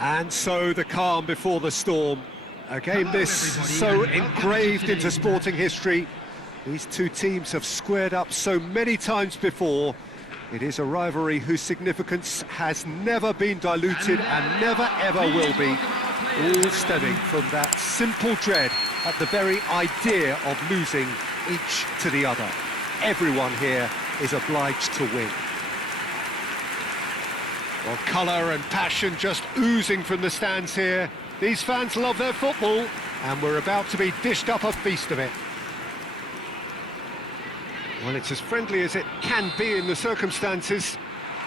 And so the calm before the storm. A game this so engraved into sporting history. These two teams have squared up so many times before. It is a rivalry whose significance has never been diluted and never ever will be. All stemming from that simple dread at the very idea of losing each to the other. Everyone here is obliged to win. Well, colour and passion just oozing from the stands here. These fans love their football, and we're about to be dished up a feast of it. Well, it's as friendly as it can be in the circumstances,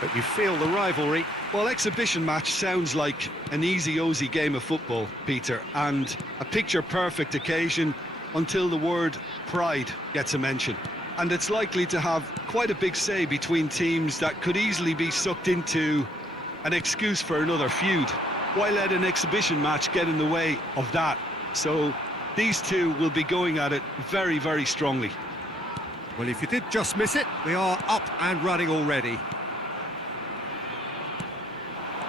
but you feel the rivalry. Well, exhibition match sounds like an easy-ozy game of football, Peter, and a picture-perfect occasion until the word pride gets a mention. And it's likely to have quite a big say between teams that could easily be sucked into an excuse for another feud. Why let an exhibition match get in the way of that? So these two will be going at it very, very strongly. Well, if you did just miss it, we are up and running already.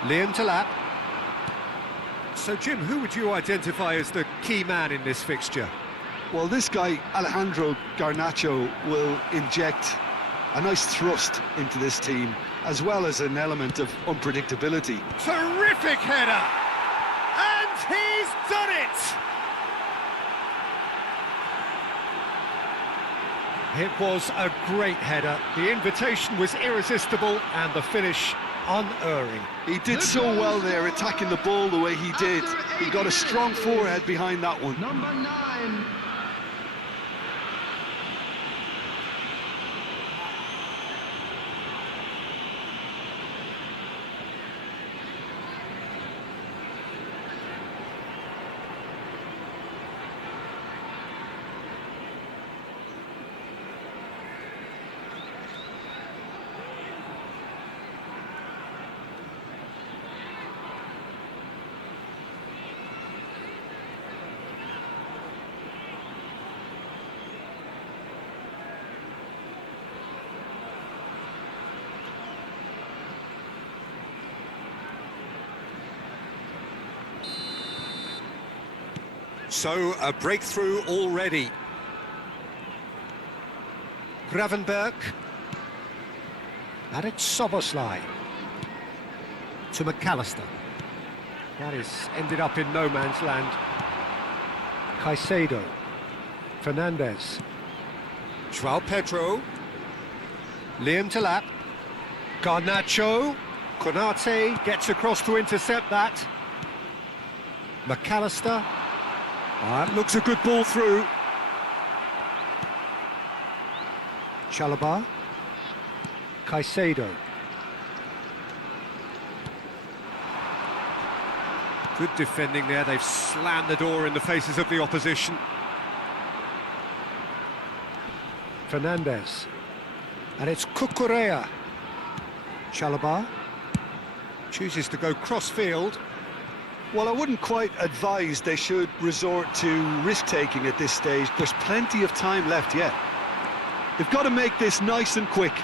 Salah. So, Jim, who would you identify as the key man in this fixture? Well, this guy, Alejandro Garnacho, will inject a nice thrust into this team, as well as an element of unpredictability. Terrific header! And he's done it! It was a great header. The invitation was irresistible and the finish unerring. He did so well there, attacking the ball the way he did. He got a strong forehead behind that one. Number 9. So, a breakthrough already. Gravenberg. And it's Soboslai. To McAllister. That is ended up in no man's land. Caicedo. Fernandez. João Pedro. Salah. Garnacho. Konate gets across to intercept that. McAllister. That looks a good ball through. Chalobah. Caicedo. Good defending there. They've slammed the door in the faces of the opposition. Fernandez. And it's Cucurella. Chalobah. Chooses to go cross-field. Well, I wouldn't quite advise they should resort to risk-taking at this stage. There's plenty of time left yet. They've got to make this nice and quick.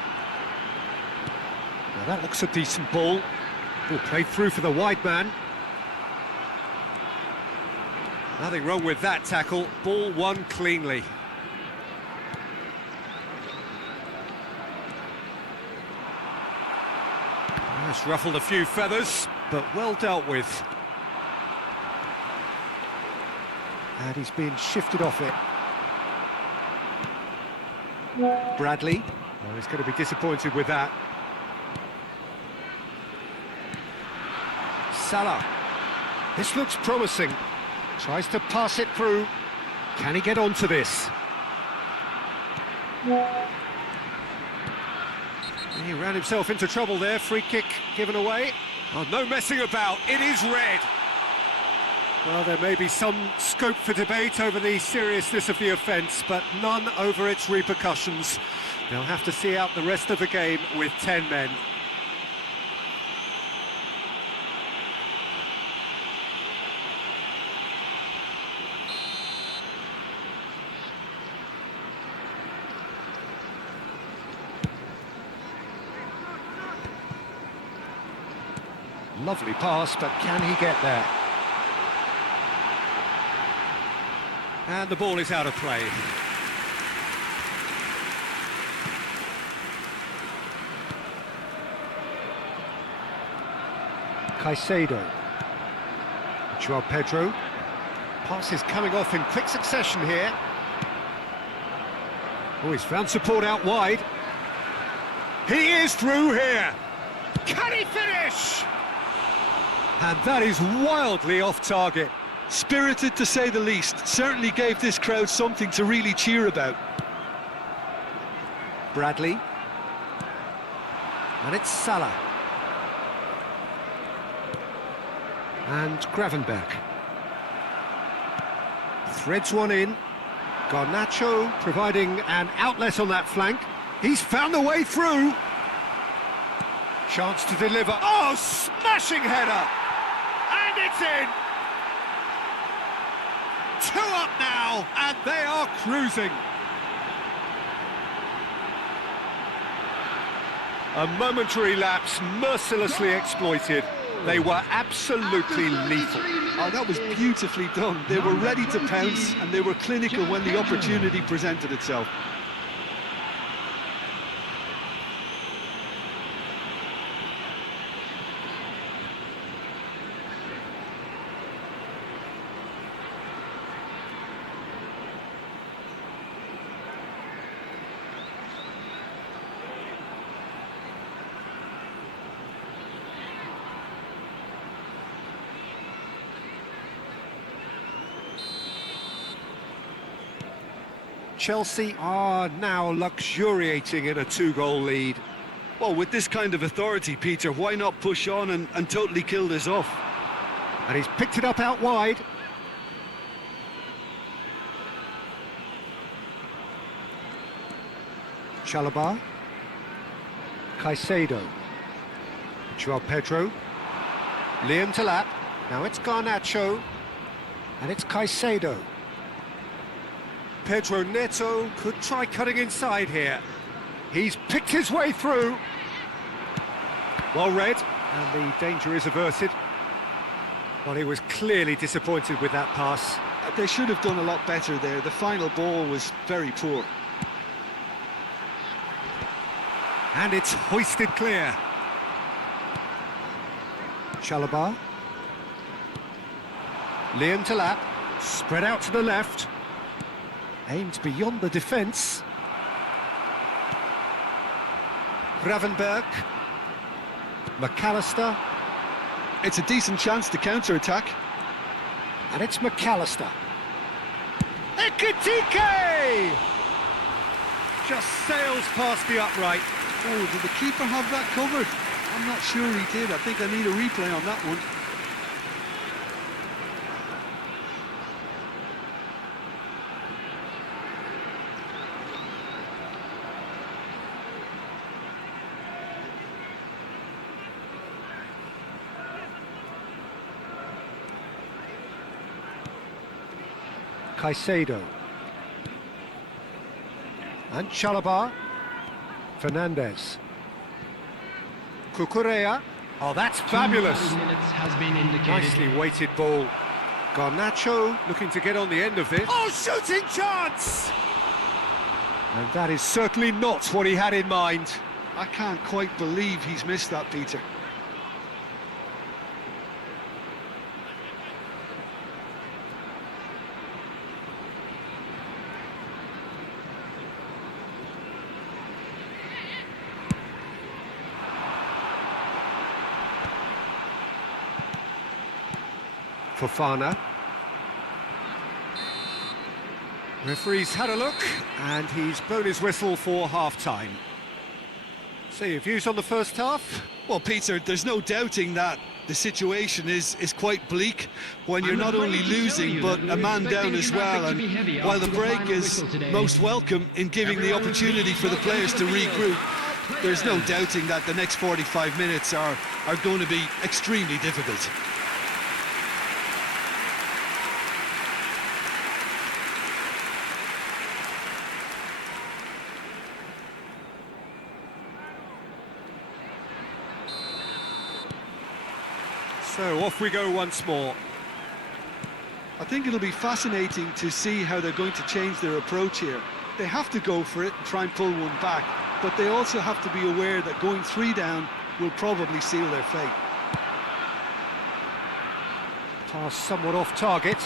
Well, that looks a decent ball. Ball played through for the wide man. Nothing wrong with that tackle. Ball won cleanly. That's ruffled a few feathers, but well dealt with. And he's been shifted off it. Bradley. Oh, he's going to be disappointed with that. Salah. This looks promising. Tries to pass it through. Can he get onto this? He ran himself into trouble there. Free kick given away. Oh, no messing about. It is red. Well, there may be some scope for debate over the seriousness of the offence, but none over its repercussions. They'll have to see out the rest of the game with 10 men. Lovely pass, but can he get there? And the ball is out of play. Caicedo. João Pedro. Passes coming off in quick succession here. Oh, he's found support out wide. He is through here. Can he finish? And that is wildly off target. Spirited to say the least. Certainly gave this crowd something to really cheer about. Bradley. And it's Salah. And Gravenberch. Threads one in. Garnacho providing an outlet on that flank. He's found the way through. Chance to deliver. Oh, smashing header! And it's in! 2 up now, and they are cruising. A momentary lapse mercilessly exploited. They were absolutely lethal. Oh, that was beautifully done. They were ready to pounce, and they were clinical when the opportunity presented itself. Chelsea are now luxuriating in a 2-goal lead. Well, with this kind of authority, Peter, why not push on and totally kill this off? And he's picked it up out wide. Chalobah. Caicedo. João Pedro. Liam to lap. Now it's Garnacho. And it's Caicedo. Pedro Neto could try cutting inside here. He's picked his way through. Well read, and the danger is averted. Well, he was clearly disappointed with that pass. They should have done a lot better there. The final ball was very poor. And it's hoisted clear. Chalobah. Liam to lap. Spread out to the left. Aimed beyond the defence. Gravenberch. McAllister. It's a decent chance to counter-attack. And it's McAllister. Ekitike! Just sails past the upright. Oh, did the keeper have that covered? I'm not sure he did. I think I need a replay on that one. Caicedo. And Chalobah. Fernandez. Cucurella. Oh, that's fabulous. Has been indicated. Nicely weighted ball. Garnacho looking to get on the end of this. Oh, shooting chance! And that is certainly not what he had in mind. I can't quite believe he's missed that, Peter. Fofana. Referee's had a look, and he's blown his whistle for half-time. So your views on the first half? Well, Peter, there's no doubting that the situation is quite bleak when you're not only losing but a man down as well, and while the break is most welcome in giving the opportunity for the players to regroup, there's no doubting that the next 45 minutes are going to be extremely difficult. So off we go once more. I think it'll be fascinating to see how they're going to change their approach here. They have to go for it and try and pull one back, but they also have to be aware that going 3 down will probably seal their fate. Pass somewhat off target.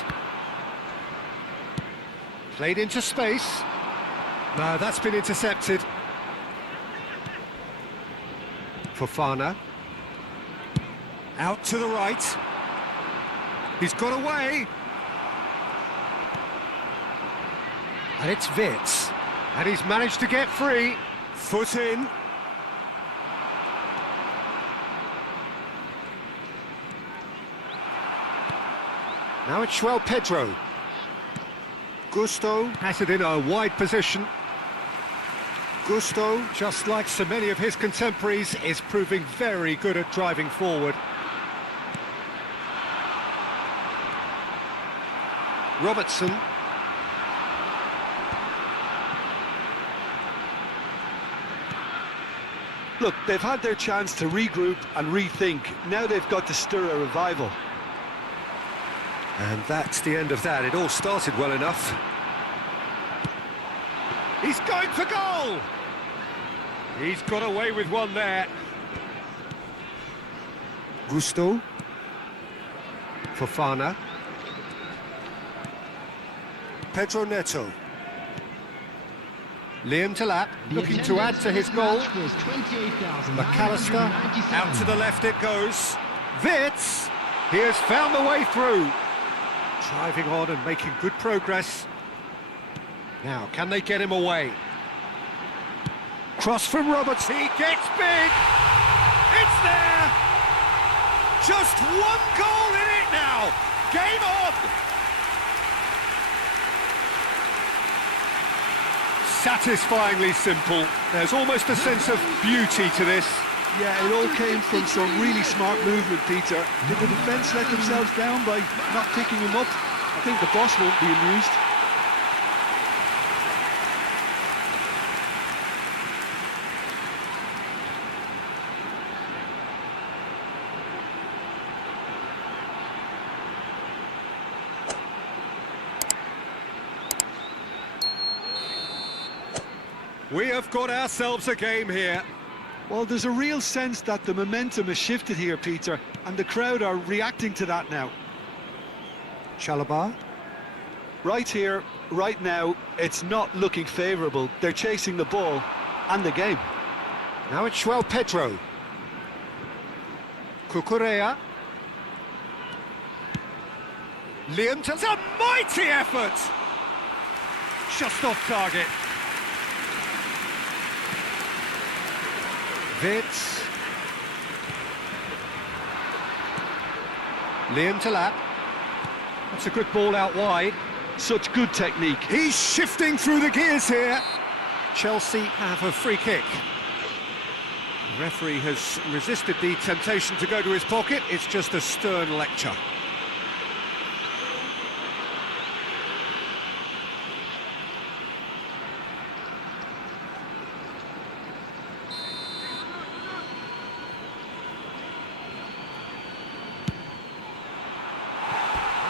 Played into space. No, that's been intercepted. Fofana. Out to the right. He's got away. And it's Wits. And he's managed to get free. Foot in. Now it's João Pedro. Gusto has it in a wide position. Gusto, just like so many of his contemporaries, is proving very good at driving forward. Robertson. Look, they've had their chance to regroup and rethink. Now they've got to stir a revival. And that's the end of that. It all started well enough. He's going for goal! He's got away with one there. Gusto. Fofana. Pedro Neto. Liam Delap looking to add to his goal. McAllister, out to the left it goes. Wits, he has found the way through. Driving on and making good progress. Now, can they get him away? Cross from Roberts, he gets big! It's there! Just one goal in it now! Game on! Satisfyingly simple. There's almost a sense of beauty to this. Yeah, it all came from some really smart movement, Peter. Did the defence let themselves down by not picking him up? I think the boss won't be amused. We have got ourselves a game here. Well, there's a real sense that the momentum has shifted here, Peter, and the crowd are reacting to that now. Chalobah. Right here, right now, it's not looking favourable. They're chasing the ball and the game. Now it's João Pedro. Cucurella. Liam Delap. A mighty effort! Just off target. Wits. Liam Delap. That's a good ball out wide. Such good technique. He's shifting through the gears here. Chelsea have a free kick. The referee has resisted the temptation to go to his pocket. It's just a stern lecture.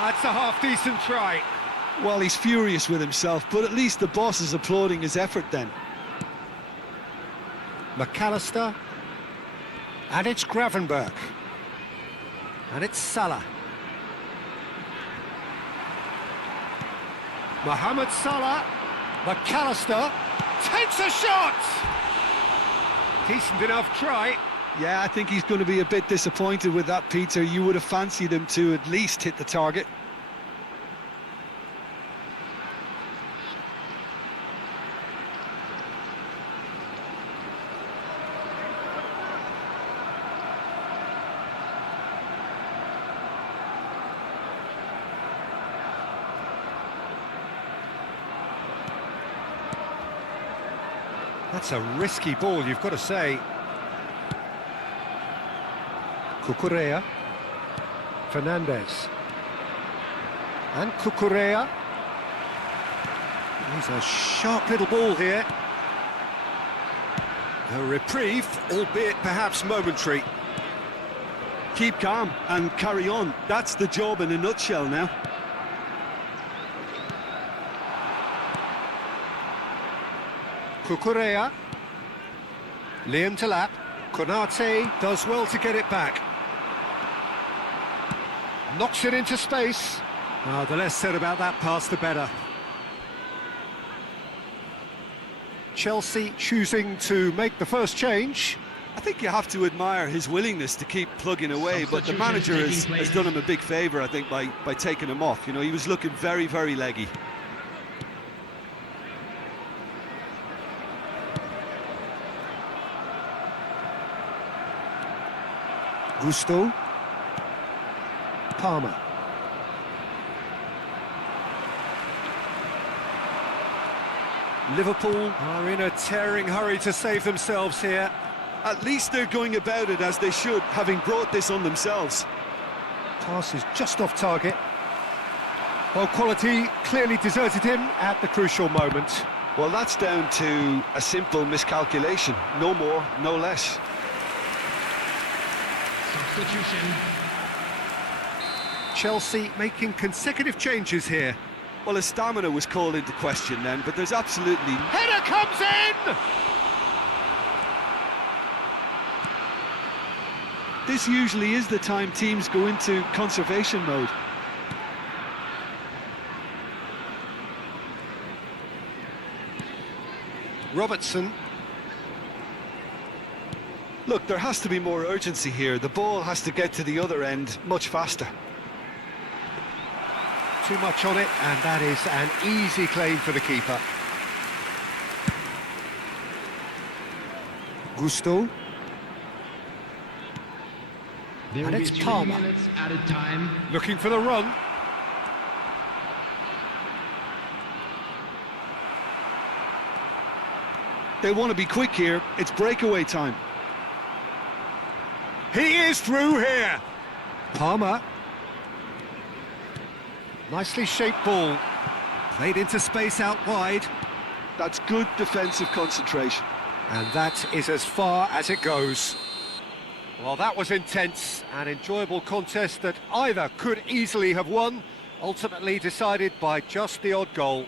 That's a half-decent try. Well, he's furious with himself, but at least the boss is applauding his effort then. McAllister. And it's Gravenberch. And it's Salah. Mohamed Salah. McAllister takes a shot! Decent enough try. Yeah, I think he's going to be a bit disappointed with that, Peter. You would have fancied him to at least hit the target. That's a risky ball, you've got to say. Cucurella. Fernandez. And Cucurella. He's a sharp little ball here. A reprieve, albeit perhaps momentary. Keep calm and carry on. That's the job in a nutshell now. Kukurea. Liam Talap. Konate does well to get it back. Knocks it into space. The less said about that pass, the better. Chelsea choosing to make the first change. I think you have to admire his willingness to keep plugging away, but the manager has done him a big favour, I think, by taking him off. You know, he was looking very, very leggy. Gusto. Palmer. Liverpool are in a tearing hurry to save themselves here. At least they're going about it as they should, having brought this on themselves. Pass is just off target. Well, quality clearly deserted him at the crucial moment. Well, that's down to a simple miscalculation. No more, no less. Substitution. Chelsea making consecutive changes here. Well, his stamina was called into question then, but there's absolutely... Header comes in! This usually is the time teams go into conservation mode. Robertson. Look, there has to be more urgency here. The ball has to get to the other end much faster. Too much on it, and that is an easy claim for the keeper. Gusto. There And will be it's 3 Palmer. minutes added time. Looking for the run. They want to be quick here. It's breakaway time. He is through here. Palmer. Nicely shaped ball. Played into space out wide. That's good defensive concentration. And that is as far as it goes. Well, that was intense, an enjoyable contest that either could easily have won, ultimately decided by just the odd goal.